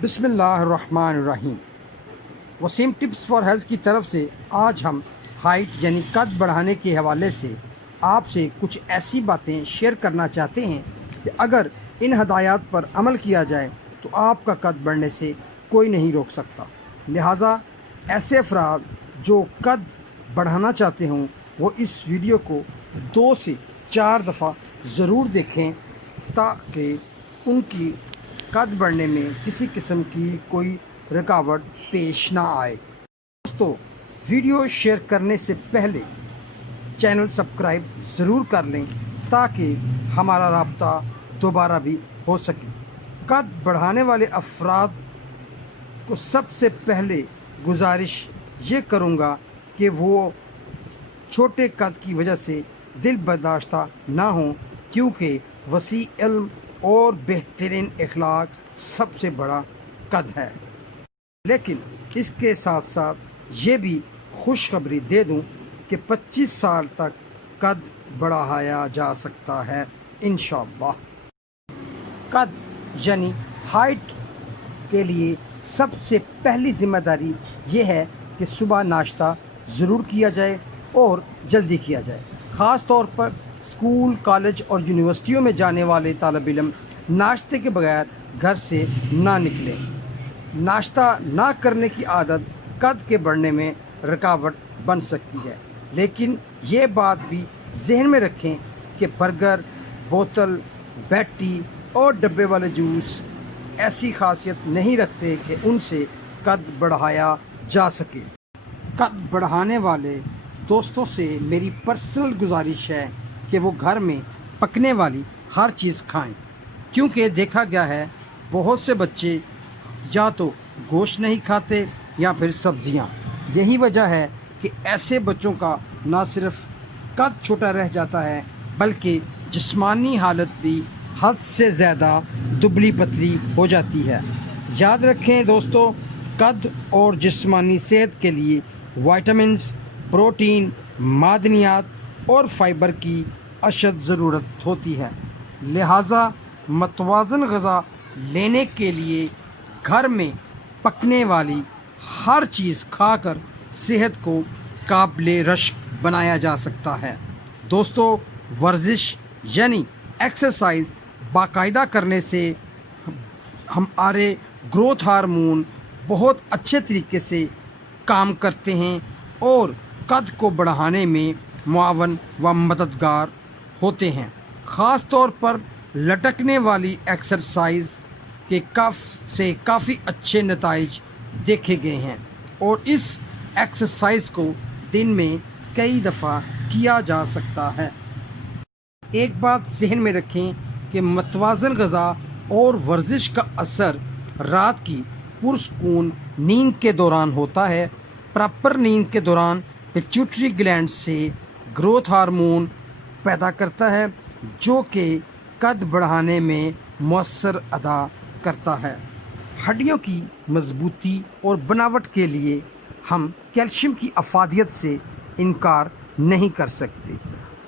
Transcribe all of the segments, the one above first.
بسم اللہ الرحمن الرحیم۔ وسیم ٹپس فار ہیلتھ کی طرف سے آج ہم ہائٹ یعنی قد بڑھانے کے حوالے سے آپ سے کچھ ایسی باتیں شیئر کرنا چاہتے ہیں کہ اگر ان ہدایات پر عمل کیا جائے تو آپ کا قد بڑھنے سے کوئی نہیں روک سکتا۔ لہٰذا ایسے افراد جو قد بڑھانا چاہتے ہوں وہ اس ویڈیو کو 2 سے 4 دفعہ ضرور دیکھیں تاکہ ان کی قد بڑھنے میں کسی قسم کی کوئی رکاوٹ پیش نہ آئے۔ دوستو، ویڈیو شیئر کرنے سے پہلے چینل سبسکرائب ضرور کر لیں تاکہ ہمارا رابطہ دوبارہ بھی ہو سکے۔ قد بڑھانے والے افراد کو سب سے پہلے گزارش یہ کروں گا کہ وہ چھوٹے قد کی وجہ سے دل برداشتہ نہ ہوں، کیونکہ وسیع علم اور بہترین اخلاق سب سے بڑا قد ہے۔ لیکن اس کے ساتھ ساتھ یہ بھی خوشخبری دے دوں کہ 25 سال تک قد بڑھایا جا سکتا ہے انشاءاللہ۔ قد یعنی ہائٹ کے لیے سب سے پہلی ذمہ داری یہ ہے کہ صبح ناشتہ ضرور کیا جائے اور جلدی کیا جائے۔ خاص طور پر اسکول، کالج اور یونیورسٹیوں میں جانے والے طالب علم ناشتے کے بغیر گھر سے نہ نکلیں۔ ناشتہ نہ کرنے کی عادت قد کے بڑھنے میں رکاوٹ بن سکتی ہے، لیکن یہ بات بھی ذہن میں رکھیں کہ برگر، بوتل، بیڈ ٹی اور ڈبے والے جوس ایسی خاصیت نہیں رکھتے کہ ان سے قد بڑھایا جا سکے۔ قد بڑھانے والے دوستوں سے میری پرسنل گزارش ہے کہ وہ گھر میں پکنے والی ہر چیز کھائیں، کیونکہ دیکھا گیا ہے بہت سے بچے یا تو گوشت نہیں کھاتے یا پھر سبزیاں۔ یہی وجہ ہے کہ ایسے بچوں کا نہ صرف قد چھوٹا رہ جاتا ہے بلکہ جسمانی حالت بھی حد سے زیادہ دبلی پتلی ہو جاتی ہے۔ یاد رکھیں دوستو، قد اور جسمانی صحت کے لیے وائٹامنز، پروٹین، معدنیات اور فائبر کی اشد ضرورت ہوتی ہے۔ لہٰذا متوازن غذا لینے کے لیے گھر میں پکنے والی ہر چیز کھا کر صحت کو قابل رشک بنایا جا سکتا ہے۔ دوستو، ورزش یعنی ایکسرسائز باقاعدہ کرنے سے ہمارے گروتھ ہارمون بہت اچھے طریقے سے کام کرتے ہیں اور قد کو بڑھانے میں معاون و مددگار ہوتے ہیں۔ خاص طور پر لٹکنے والی ایکسرسائز کے کافی اچھے نتائج دیکھے گئے ہیں، اور اس ایکسرسائز کو دن میں کئی دفعہ کیا جا سکتا ہے۔ ایک بات ذہن میں رکھیں کہ متوازن غذا اور ورزش کا اثر رات کی پرسکون نیند کے دوران ہوتا ہے۔ پراپر نیند کے دوران پیٹیوٹری گلینڈ سے گروتھ ہارمون پیدا کرتا ہے جو کہ قد بڑھانے میں مؤثر ادا کرتا ہے۔ ہڈیوں کی مضبوطی اور بناوٹ کے لیے ہم کیلشیم کی افادیت سے انکار نہیں کر سکتے۔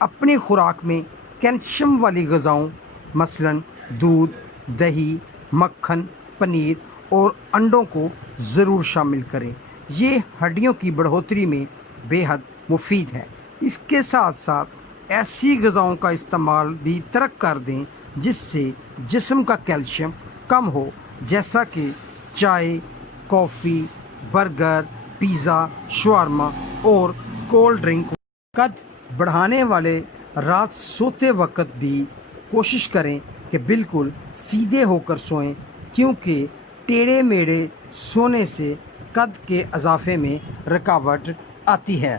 اپنی خوراک میں کیلشیم والی غذاؤں مثلاً دودھ، دہی، مکھن، پنیر اور انڈوں کو ضرور شامل کریں۔ یہ ہڈیوں کی بڑھوتری میں بے حد مفید ہے۔ اس کے ساتھ ساتھ ایسی غذاؤں کا استعمال بھی ترک کر دیں جس سے جسم کا کیلشیم کم ہو، جیسا کہ چائے، کافی، برگر، پیزا، شاورما اور کولڈ ڈرنک۔ قد بڑھانے والے رات سوتے وقت بھی کوشش کریں کہ بالکل سیدھے ہو کر سوئیں، کیونکہ ٹیڑھے میڑھے سونے سے قد کے اضافے میں رکاوٹ آتی ہے۔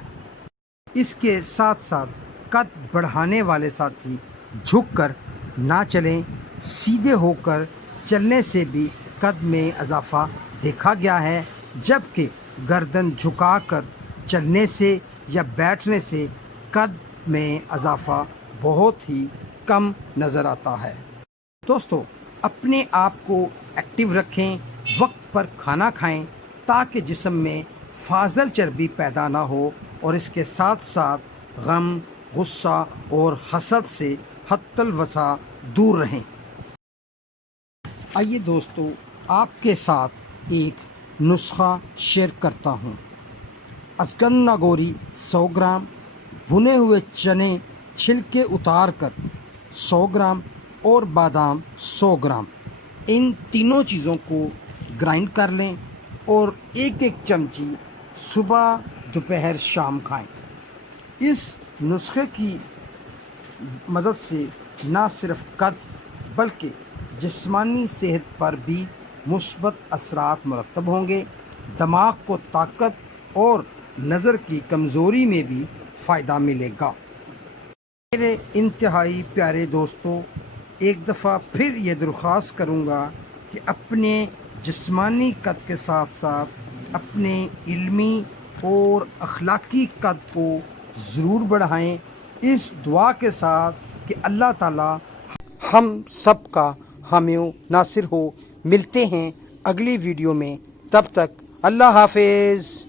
اس کے ساتھ ساتھ قد بڑھانے والے ساتھی جھک کر نہ چلیں۔ سیدھے ہو کر چلنے سے بھی قد میں اضافہ دیکھا گیا ہے، جبکہ گردن جھکا کر چلنے سے یا بیٹھنے سے قد میں اضافہ بہت ہی کم نظر آتا ہے۔ دوستو، اپنے آپ کو ایکٹیو رکھیں، وقت پر کھانا کھائیں تاکہ جسم میں فاضل چربی پیدا نہ ہو، اور اس کے ساتھ ساتھ غم، غصہ اور حسد سے حتی الوسع دور رہیں۔ آئیے دوستو، آپ کے ساتھ ایک نسخہ شیئر کرتا ہوں۔ اشگندھا گوری 100 گرام، بھنے ہوئے چنے چھلکے اتار کر 100 گرام اور بادام 100 گرام، ان تینوں چیزوں کو گرائنڈ کر لیں اور ایک ایک چمچی صبح دوپہر شام کھائیں۔ اس نسخے کی مدد سے نہ صرف قد بلکہ جسمانی صحت پر بھی مثبت اثرات مرتب ہوں گے، دماغ کو طاقت اور نظر کی کمزوری میں بھی فائدہ ملے گا۔ میرے انتہائی پیارے دوستو، ایک دفعہ پھر یہ درخواست کروں گا کہ اپنے جسمانی قد کے ساتھ ساتھ اپنے علمی اور اخلاقی قد کو ضرور بڑھائیں، اس دعا کے ساتھ کہ اللہ تعالی ہم سب کا حامی و ناصر ہو۔ ملتے ہیں اگلی ویڈیو میں، تب تک اللہ حافظ۔